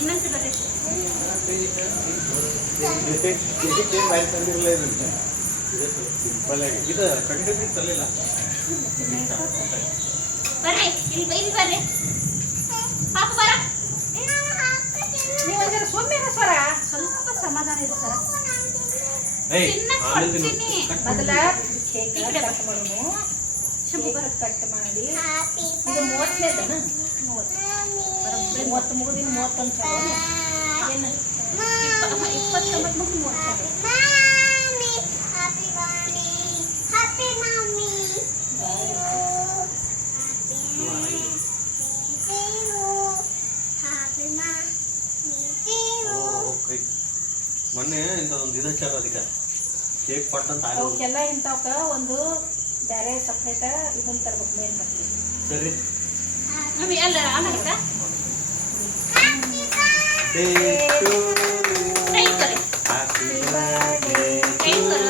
ಇನ್ನೊಂದು ಬರ್ರಿ ಸಿಂಪಲ್ ಆಗಿ ಇದು ಕಂಟಿನ್ಯೂ ತರಲಿಲ್ಲ ಬರ್ರಿ ಇಲ್ಲಿ ಬರ್ರಿ ಪಾಪ ಬರ ನೀವು ಒಂದರ ಸೊಮ್ಮೆನ ಸ್ವರ ಸ್ವಲ್ಪ ಸಮಾಧಾನ ಇದೆ ಸರ ಏಯ್ ತಿನ್ನಕ್ ಆಮೇಲೆ ಕೊಡ್ತೀನಿ ಮೊದಲ ಕೇಕ್ ಕಟ್ ಮಾಡೋಣ ಶುಭ ಕಟ್ ಮಾಡಿ ಇದು 30ನೇದನ 30 ಮುಗಿದಿನ 31 ಚಲೋ ಏನು 29 ಮುಗಿದು 30 ಮೊನ್ನೆ ಇಂಥದೊಂದು ಇದು ಹಚ್ಚಾರ ಅದಕ್ಕೆ ಕೇಕ್ ಪಟ್ ಅಂತ ಅವಕ್ಕೆಲ್ಲ ಇಂಥವಕ್ಕ ಒಂದು ಬೇರೆ ಸಪ್ರೇಟ್ ಇದನ್ನ ತರ್ಬೇಕು ಮೇನ್ ಮಾಡ್ತೀವಿ ಸರಿ ಮಮ್ಮಿ ಅಲ್ಲ ಆಮೇಲೆ ಕೈ ಕರೆ ಕೈ ಕರ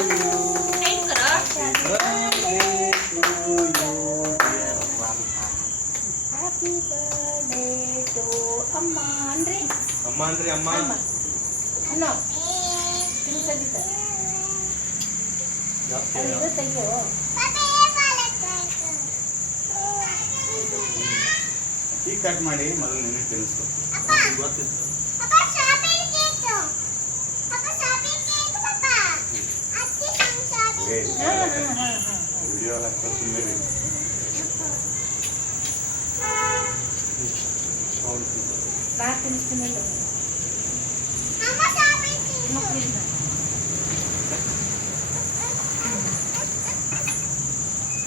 ಹ್ಯಾಪಿ ಬರ್ಡೇ ಟು ಅಮ್ಮ ಅಂದ್ರೆ ಅಮ್ಮ ಅಂದ್ರಿ ಅಮ್ಮ ಅಣ್ಣ ತಿನ್ಸದಿತ್ತ ಇದು ತೆಗಿಯೋ ಈಗ ಕಟ್ ಮಾಡಿ ಮೊದಲು ನಿನಗೆ ತಿಳಿಸ್ತು ಗೊತ್ತಿತ್ತು ವಿಡಿಯೋ ಸುಮ್ಮನೆ ನಾ ತಿನ್ನಿಸ್ತೀನಿ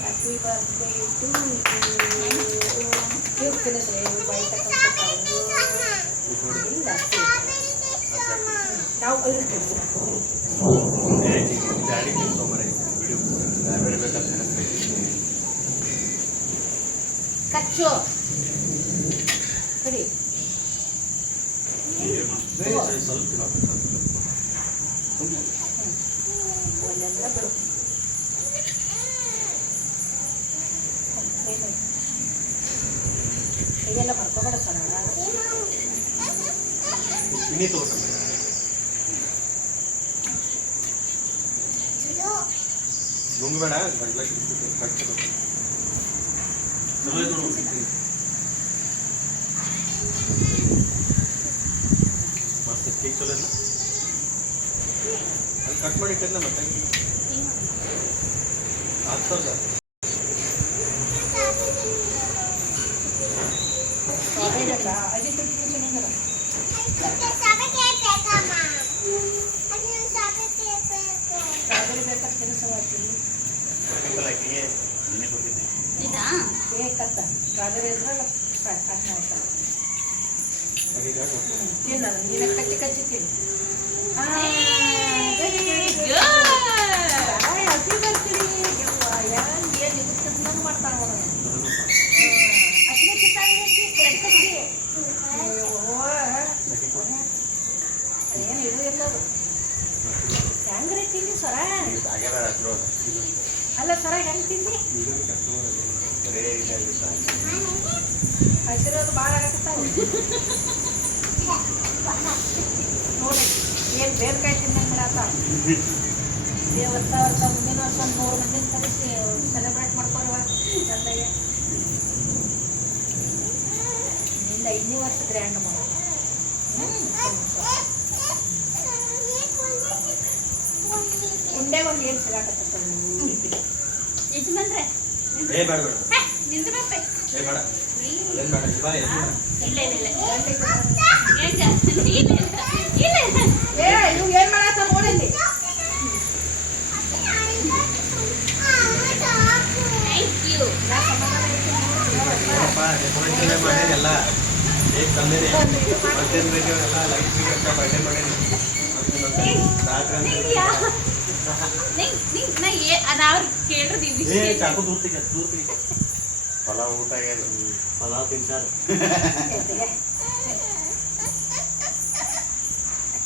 ಹ್ಯಾಪಿ ಬರ್ತ್ಡೇ ಟು ಕೇಕ್ ತಿನ್ನಿಸ್ರಿ ಬಾಯಿ ತಗೊಂಡು ಇಲ್ಲ ನಾವು ಡ್ಯಾಡಿ ತಿಳ್ಕೊಂಬರಿ ವಿಡಿಯೋ ಬೇರೆ ಬೇಕಾದ್ರೆ ಕಚ್ಚು ಸರಿ ಸ್ವಲ್ಪ ಒಂದೆಲ್ಲ ಬಿಡು ಇದೆಲ್ಲ ಮಾಡ್ಕೋಬೇಡ ಸರ ಇನ್ನೇ ತಗೋತಾನೆ ಗುಂಗ್ಬೇಡ ಗಂಟ್ಲ ಕಟ್ಟ ಮಸ್ತ್ ಕೇಕ್ ಚಲೋ ಇಲ್ಲ ಅಲ್ಲಿ ಕಟ್ ಮಾಡಿ ಇಟ್ಟಿದ್ನ ಮತ್ತೆ ಆಗ್ತದ ಇದಾ ಕೇಕ್ ಅಂತ ಸ್ಟ್ರಾಬೆರಿ ಅಂದ್ರೆ ಕಟ್ ಮಾಡ್ತಾರೆ ನೀನು ಕಚ್ಚಿ ಕಚ್ಚಿ ತಿನ್ನು ಅತಿ ಬರ್ತೀರಿ ಏನು ಇದು ಮಾಡ್ತಾರೆ ನೋಡೋಣ ಅಕ್ಕಿ ಕಚ್ಚಿ ಏನು ಇದು ಎಲ್ಲದು ಹೆಂಗ್ರಿ ತಿಂದಿ ಸರ ಅಲ್ಲ ಸರ ಹೆಂಗೆ ತಿಂದಿ ಹಸಿರೋದು ಭಾಳ ಆಗತ್ತಾವ ನೋಡಿ ಏನು ಬೇರ್ಕಾಯಿ ತಿನ್ನಂಗೆ ಬಿಡತ್ತಾವ ವರ್ಷ ಮುಂದಿನ ವರ್ಷ 100 ಮಂದಿನ ಕರೆಸಿ ಸೆಲೆಬ್ರೇಟ್ ಮಾಡ್ಕೊಳ್ವ ಚಂದಾಗೆ ಇಲ್ಲ 2 ವರ್ಷ ಗ್ರ್ಯಾಂಡ್ ಮಾಡೋ ಉಂಡೆ ಒಂದು ಏನು ಸಿಗಾಕತ್ತ ಯಜಮಾನ್ರೆ ಏ ಬೇಡ ಬೇಡ ನಿಂದು ಬೇಡ ಏ ಬೇಡ ಏನ್ ಬೇಡ ಶಿವ ಇಲ್ಲ ಇಲ್ಲ ಇಲ್ಲ ಏ ನೀವು ಏನು ಮಾಡತ್ತ ನೋಡಲ್ಲಿ ಥ್ಯಾಂಕ್ ಯು ನೋಡಪ್ಪ ಡೆಕೋರೇಷನ್ ಮಾಡಿದೆಲ್ಲ ಕೇಕ್ ತಂದೇನೆ ಮತ್ತೇನು ಬೇಕು ಎಲ್ಲ ಲೈಟ್ ಬೇಕು ಬರ್ತಡೇ ಮಾಡೇನಿ ರಾತ್ರಿ ಅವ್ರು ಕೇಳಿದ್ವಿ ಏ ಚಾಕು ದೂರ್ತಿಗೆ ಪಲಾವ್ ಊಟ ಪಲಾವ್ ತಿನ್ಸಾರ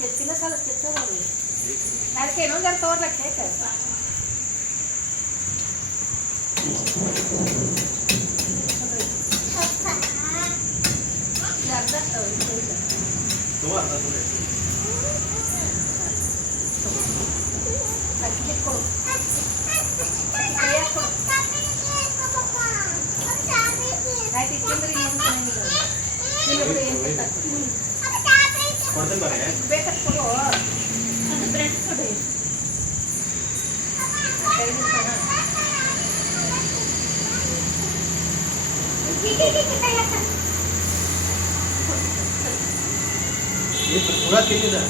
ಕೆತ್ತಿನ ಸಾಲ ಕೆತ್ತೋದು ಅದಕ್ಕೆ ಇನ್ನೊಂದರ ತೋರ್ಲ ಕೇಕ್ ಅರ್ಧ ಅರ್ಧ ಕೊಡು. ಅಕ್ಕಿ ಕೊಡು. ಕೈಯಾಗ್ ಕೊಡು. ಆಯ್ತು, ಇಟ್ಕೊಂಡ್ರೆ ಇನ್ನೊಂದು ಚೆನ್ನಾಗಿಲ್ಲ. ಇನ್ನೊಬ್ರು ಏನ್ ಬೇಕಾಗ್ತದೆ? ಕೊಡ್ತೇನೆ ಬರೇ. ಬೇಕಾದ್ ಕೊಡು. ಅದು ಬ್ರೆಡ್ ಕೊಡಿ. ಕೈಲಿ ಕೊಡು. ಈ ಪೂರಾ ತಿಂದಿದೆ.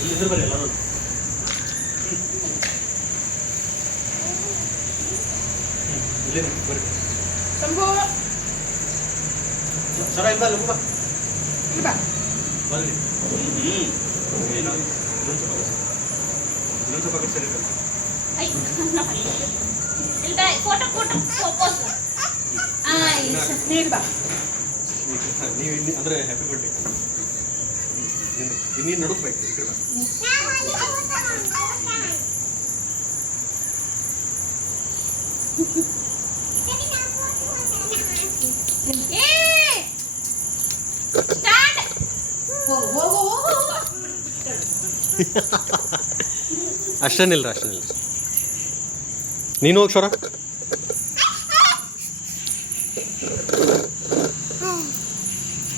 ಇಲ್ಲಿಂದ ಬರೀ ಎಲ್ಲ ನೋಡಿ. ಇಲ್ಲಿಂದ ಬರ್ರಿ. ಶಂಭು ಸರ ಇಲ್ಲ ಲಂಬ ಇಲ್ಲಿ ಬಾ. ಬರ್ರಿ. ಇನ್ನೊಂದು ಸ್ವಲ್ಪ ಸರಿ ಇಲ್ಲ. ಐ ಇಲ್ಲ ಫೋಟೋ ಪೋಸ್. ನೀನು ಬಾ. ನೀವು ಅಂದರೆ ಹ್ಯಾಪಿ ಬರ್ಡೇ ನೀನು ನಡುಕ್ಬೇಕು ಈ ಕಡೆ ಬಾ. ಏ ಸ್ಟಾರ್ಟ್. ಹೋಗು ಹೋಗು ಹೋಗು. ಅಷ್ಟೇನಿಲ್ಲ ನೀನು ಹೋಗಿ ಶೋರ.